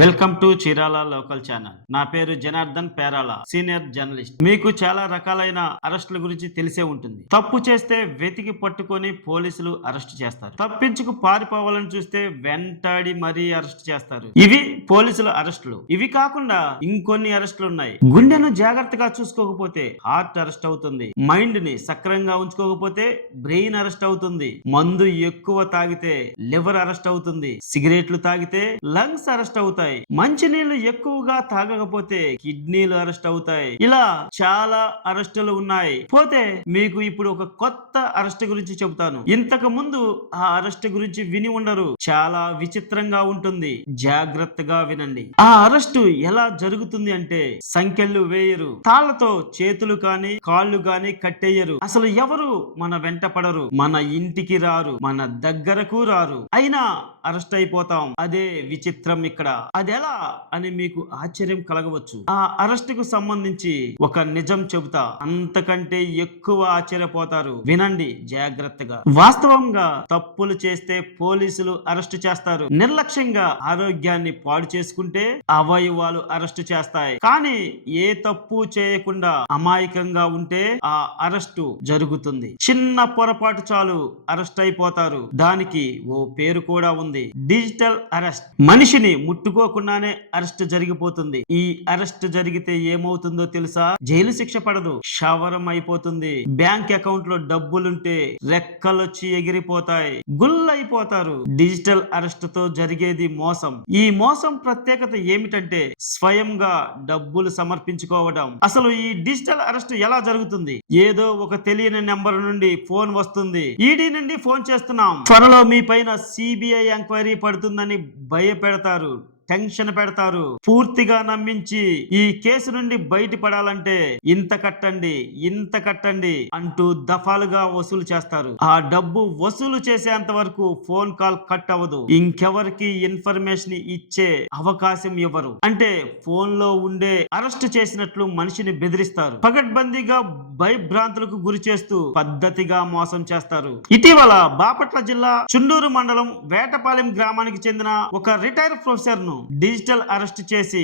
Welcome to Chirala local channel. నా పేరు Janardhan Perala, senior journalist. మీకు చాలా రకాలైన అరెస్టుల గురించి తెలిసే ఉంటుంది. తప్పు చేస్తే వెతికి పట్టుకొని పోలీసులు అరెస్ట్ చేస్తారు. తప్పించుకు పారిపోవాలని చూస్తే వెంటాడి మరీ అరెస్ట్ చేస్తారు. ఇవి పోలీసుల అరెస్టులు. ఇవి కాకుండా ఇంకొన్ని అరెస్టులు ఉన్నాయి. గుండెను జాగ్రత్తగా చూసుకోకపోతే హార్ట్ అరెస్ట్ అవుతుంది. మైండ్ ని సక్రంగా ఉంచుకోకపోతే బ్రెయిన్ అరెస్ట్ అవుతుంది. మందు ఎక్కువ తాగితే లివర్ అరెస్ట్ అవుతుంది. సిగరెట్లు తాగితే లంగ్స్ అరెస్ట్ అవుతాయి. మంచినీళ్లు ఎక్కువగా తాగకపోతే కిడ్నీలు అరెస్ట్ అవుతాయి. ఇలా చాలా అరెస్టులు ఉన్నాయి. పోతే మీకు ఇప్పుడు ఒక కొత్త అరెస్ట్ గురించి చెబుతాను. ఇంతకు ముందు ఆ అరెస్ట్ గురించి విని ఉండరు. చాలా విచిత్రంగా ఉంటుంది. జాగ్రత్తగా వినండి. ఆ అరెస్టు ఎలా జరుగుతుంది అంటే, సంకెళ్ళు వేయరు, తాళ్లతో చేతులు కాని కాళ్ళు కాని కట్టేయరు. అసలు ఎవరు మన వెంట పడరు, మన ఇంటికి రారు, మన దగ్గరకు రారు. అయినా అరెస్ట్ అయిపోతాం. అదే విచిత్రం ఇక్కడ. అదెలా అని మీకు ఆశ్చర్యం కలగవచ్చు. ఆ అరెస్ట్ కు సంబంధించి ఒక నిజం చెబుతా, అంతకంటే ఎక్కువ ఆశ్చర్యపోతారు. వినండి జాగ్రత్తగా. వాస్తవంగా తప్పులు చేస్తే పోలీసులు అరెస్ట్ చేస్తారు. నిర్లక్ష్యంగా ఆరోగ్యాన్ని పాడు చేసుకుంటే అవయవాలు అరెస్ట్ చేస్తాయి. కానీ ఏ తప్పు చేయకుండా అమాయకంగా ఉంటే ఆ అరెస్టు జరుగుతుంది. చిన్న పొరపాటు చాలు అరెస్ట్ అయిపోతారు. దానికి ఓ పేరు కూడా ఉంది, డిజిటల్ అరెస్ట్. మనిషిని ముట్టుకోకుండానే అరెస్ట్ జరిగిపోతుంది. ఈ అరెస్ట్ జరిగితే ఏమవుతుందో తెలుసా? జైలు శిక్ష పడదు, శవరం అయిపోతుంది. బ్యాంక్ అకౌంట్ లో డబ్బులుంటే రెక్కలొచ్చి ఎగిరిపోతాయి, గుల్లైపోతారు. డిజిటల్ అరెస్ట్ తో జరిగేది మోసం. ఈ మోసం ప్రత్యేకత ఏమిటంటే స్వయంగా డబ్బులు సమర్పించుకోవడం. అసలు ఈ డిజిటల్ అరెస్ట్ ఎలా జరుగుతుంది? ఏదో ఒక తెలియని నెంబర్ నుండి ఫోన్ వస్తుంది. ఈడీ నుండి ఫోన్ చేస్తున్నాం, త్వరలో మీ పైన సిబిఐ ఎంక్వైరీ పడుతుందని భయపెడతారు, టెన్షన్ పెడతారు. పూర్తిగా నమ్మించి ఈ కేసు నుండి బయటపడాలంటే ఇంత కట్టండి, ఇంత కట్టండి అంటూ దఫాలుగా వసూలు చేస్తారు. ఆ డబ్బు వసూలు చేసేంత వరకు ఫోన్ కాల్ కట్ అవ్వదు. ఇంకెవరికి ఇన్ఫర్మేషన్ ఇచ్చే అవకాశం ఇవ్వరు. అంటే ఫోన్ లో ఉండే అరెస్ట్ చేసినట్లు మనిషిని బెదిరిస్తారు. పగడ్బందీగా భయభ్రాంతులకు గురి చేస్తూ పద్ధతిగా మోసం చేస్తారు. ఇటీవల బాపట్ల జిల్లా చుండూరు మండలం వేటపాలెం గ్రామానికి చెందిన ఒక రిటైర్డ్ ప్రొఫెసర్ ను డిజిటల్ అరెస్ట్ చేసి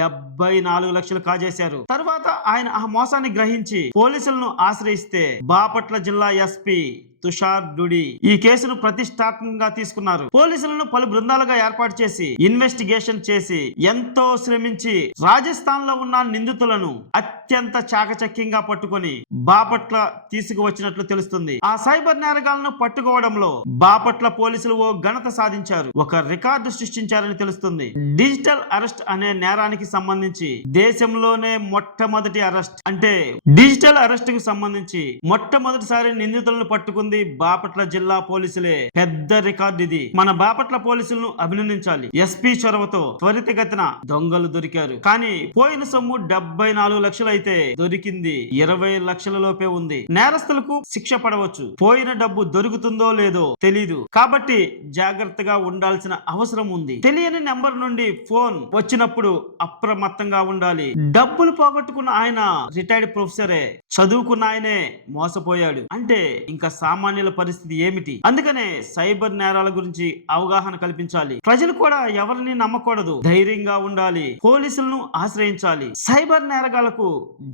74 లక్షలు కాజేశారు. తర్వాత ఆయన ఆ మోసాన్ని గ్రహించి పోలీసులను ఆశ్రయిస్తే బాపట్ల జిల్లా ఎస్పీ తుషార్ డుడి ఈ కేసును ప్రతిష్టాత్మకంగా తీసుకున్నారు. పోలీసులను పలు బృందాలుగా ఏర్పాటు చేసి ఇన్వెస్టిగేషన్ చేసి ఎంతో శ్రమించి రాజస్థాన్ లో ఉన్న నిందితులను అత్యంత చాకచక్యంగా పట్టుకొని బాపట్ల తీసుకువచ్చినట్లు తెలుస్తుంది. ఆ సైబర్ నేరగాళ్లను పట్టుకోవడంలో బాపట్ల పోలీసులు ఓ ఘనత సాధించారు, ఒక రికార్డు సృష్టించారని తెలుస్తుంది. డిజిటల్ అరెస్ట్ అనే నేరానికి సంబంధించి దేశంలోనే మొట్టమొదటి అరెస్ట్. అంటే డిజిటల్ అరెస్ట్ కు సంబంధించి మొట్టమొదటిసారి నిందితులను పట్టుకుంది బాపట్ల జిల్లా పోలీసులే. పెద్ద రికార్డు ఇది. మన బాపట్ల పోలీసులను అభినందించాలి. ఎస్పీ చొరవతో త్వరితగతిన దొంగలు దొరికారు. కానీ పోయిన సొమ్ము 74 లక్షలు అయితే దొరికింది 20 లక్షల లోపే ఉంది. నేరస్తులకు శిక్ష పడవచ్చు. పోయిన డబ్బు దొరుకుతుందో లేదో తెలీదు. కాబట్టి జాగ్రత్తగా ఉండాల్సిన అవసరం ఉంది. తెలియని నెంబర్ నుండి ఫోన్ వచ్చినప్పుడు అప్రమత్తంగా ఉండాలి. డబ్బులు పోగొట్టుకున్న ఆయన రిటైర్డ్ ప్రొఫెసరే, చదువుకున్న ఆయనే మోసపోయాడు అంటే ఇంకా సామాన్యుల పరిస్థితి ఏమిటి? అందుకనే సైబర్ నేరాల గురించి అవగాహన కల్పించాలి. ప్రజలు కూడా ఎవరిని నమ్మకూడదు, ధైర్యంగా ఉండాలి, పోలీసులను ఆశ్రయించాలి. సైబర్ నేరగాళ్లకు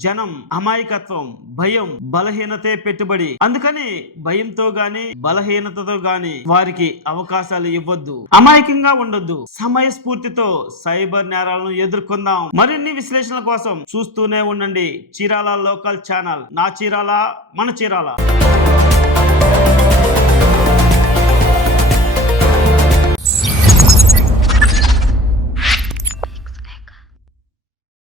జనం అమాయకత్వం, భయం, బలహీనతే పెట్టుబడి. అందుకని భయంతో గాని బలహీనతతో గాని వారికి అవకాశాలు ఇవ్వద్దు, అమాయకంగా ఉండొద్దు. సమయస్ఫూర్తితో సైబర్ నేరాలను ఎదుర్కొందాం. మరిన్ని విశ్లేషణల కోసం చూస్తూనే ఉండండి చీరాల లోకల్ ఛానల్. నా చీరాల, మన చీరాల.